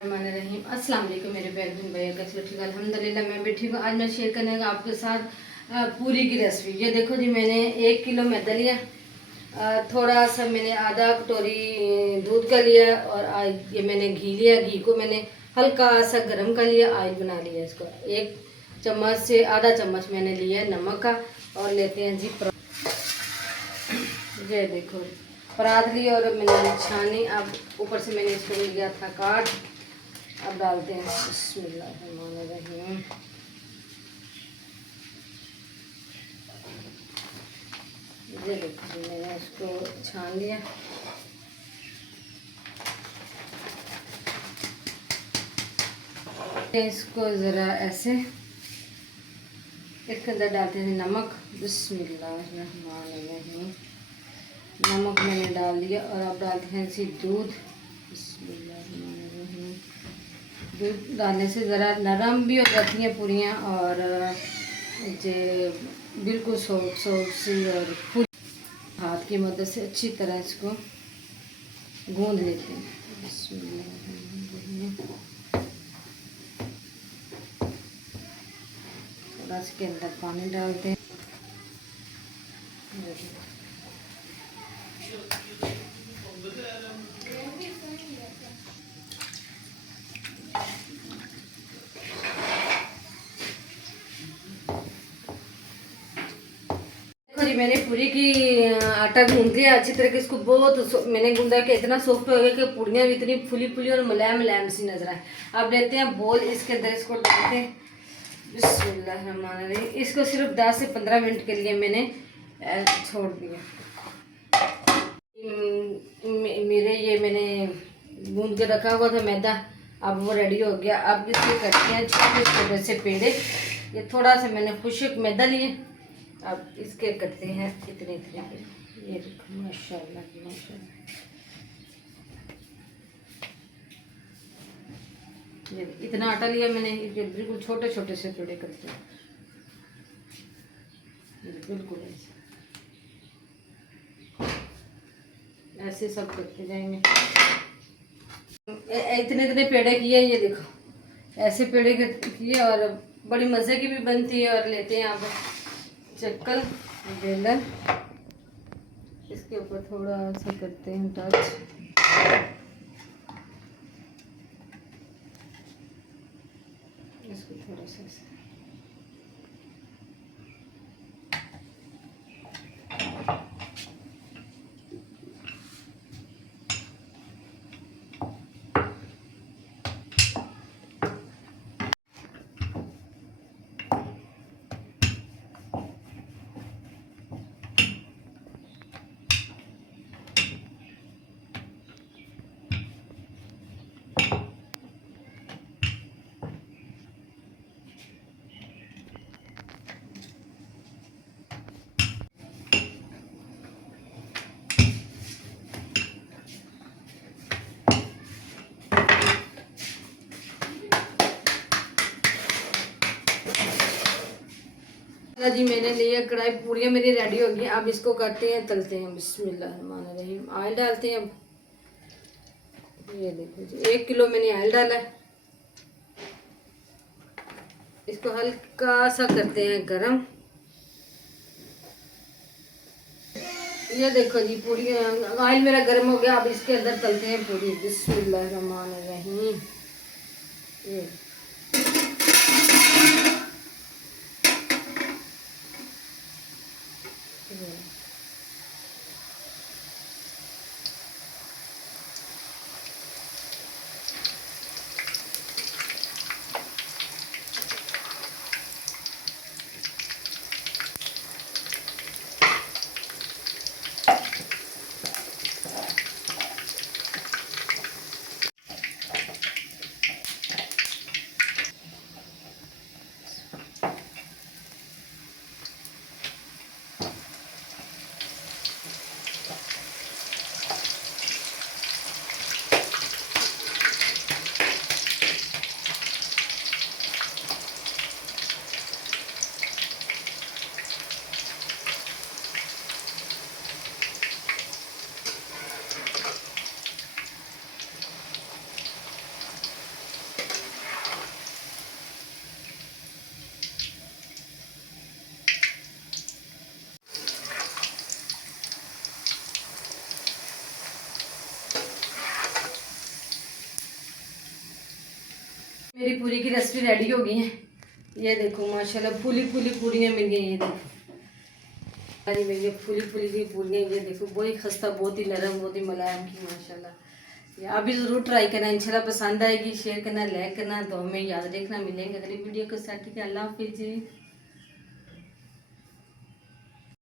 रहीम अस्सलाम वालेकुम मेरे प्यारे बहन भैया, कैसे ठीक? अल्हम्दुलिल्लाह मैं भी ठीक हूँ। आज मैं शेयर करने का आपके साथ पूरी की रेसिपी। ये देखो जी, मैंने 1 किलो मैदा लिया, थोड़ा सा मैंने आधा कटोरी दूध का लिया और ये मैंने घी लिया। घी को मैंने हल्का सा गर्म कर लिया, ऑयल बना लिया इसको। 1 चम्मच से आधा चम्मच मैंने लिया नमक का। और लेते हैं जी ये देखो परात ली और मैंने छानी। अब ऊपर से मैंने इसको ले लिया था काट। अब डालते हैं बिस्मिल्लाहिर्रहमानिर्रहीम। ये देखो मैंने इसको छान लिया। इसको ज़रा ऐसे इसके अंदर डालते हैं नमक। बिस्मिल्लाहिर्रहमानिर्रहीम। नमक मैंने डाल दिया और अब डालते हैं इसी दूध। बिस्मिल्लाहिर्रहमानिर्रहीम। दूध डालने से ज़रा नरम भी हो जाती हैं पूरियाँ और जो बिल्कुल सॉफ्ट सी और फुल। हाथ की मदद से अच्छी तरह इसको गूंद लेते हैं। बिस्मिल्लाहिर्रहमानिर्रहीम। थोड़ा इसके अंदर पानी डालते हैं। जी मैंने पूरी की आटा गूंद लिया अच्छी तरह के। इसको बहुत मैंने गूंदा कि इतना सॉफ्ट हो गया कि पूड़ियाँ भी इतनी फुली फुली और मुलायम मुलायम सी नजर आए। अब लेते हैं बोल, इसके अंदर इसको डालते हैं। बिस्मिल्लाहिर्रहमानिर्रहीम। इसको सिर्फ 10 से 15 मिनट के लिए मैंने छोड़ दिया। मेरे ये मैंने गूंद के रखा हुआ था मैदा, अब वो रेडी हो गया। अब इसके करते हैं छोटे छोटे से पेड़े। ये थोड़ा सा मैंने खुशक मैदा लिए, अब इसके करते हैं इतने इतने पेड़े। ये देखो माशाल्लाह माशाल्लाह। ये इतना आटा लिया मैंने, बिल्कुल छोटे छोटे से पेड़े करते हैं बिल्कुल ऐसे सब करते जाएंगे। इतने इतने पेड़े किए, ये देखो ऐसे पेड़े किए और बड़ी मज़े की भी बनती है। और लेते हैं आप चक्कर बेलन, इसके ऊपर थोड़ा सा करते हैं टच। इसको थोड़ा सा जी मैंने लिया कढ़ाई, पूड़ियाँ मेरी रेडी हो गई। अब इसको करते हैं, तलते हैं। बिस्मिल्लाहिर्रहमानिर्रहीम। ऑयल डालते हैं। अब ये देखो जी 1 किलो मैंने ऑयल डाला है। इसको हल्का सा करते हैं गरम। ये देखो जी पूरी ऑयल मेरा गर्म हो गया। अब इसके अंदर तलते हैं पूरी। बिस्मिल्लाहिर्रहमानिर्रहीम। ये मेरी पूरी की रेसिपी रेडी हो गई है। ये देखो माशाल्लाह फूली फूली पूरियाँ मिल गई। ये देखो अरे मेरी फूली फूली की पूरियाँ, ये देखो बहुत ही खस्ता, बहुत ही नरम, बहुत ही मुलायम की माशाल्लाह। ये आप भी ज़रूर ट्राई करना, इंशाल्लाह पसंद आएगी। शेयर करना, लाइक करना, तो हमें याद रखना। मिलेंगे अगली वीडियो के साथ। ठीक है, अल्लाह हाफिज़ जी।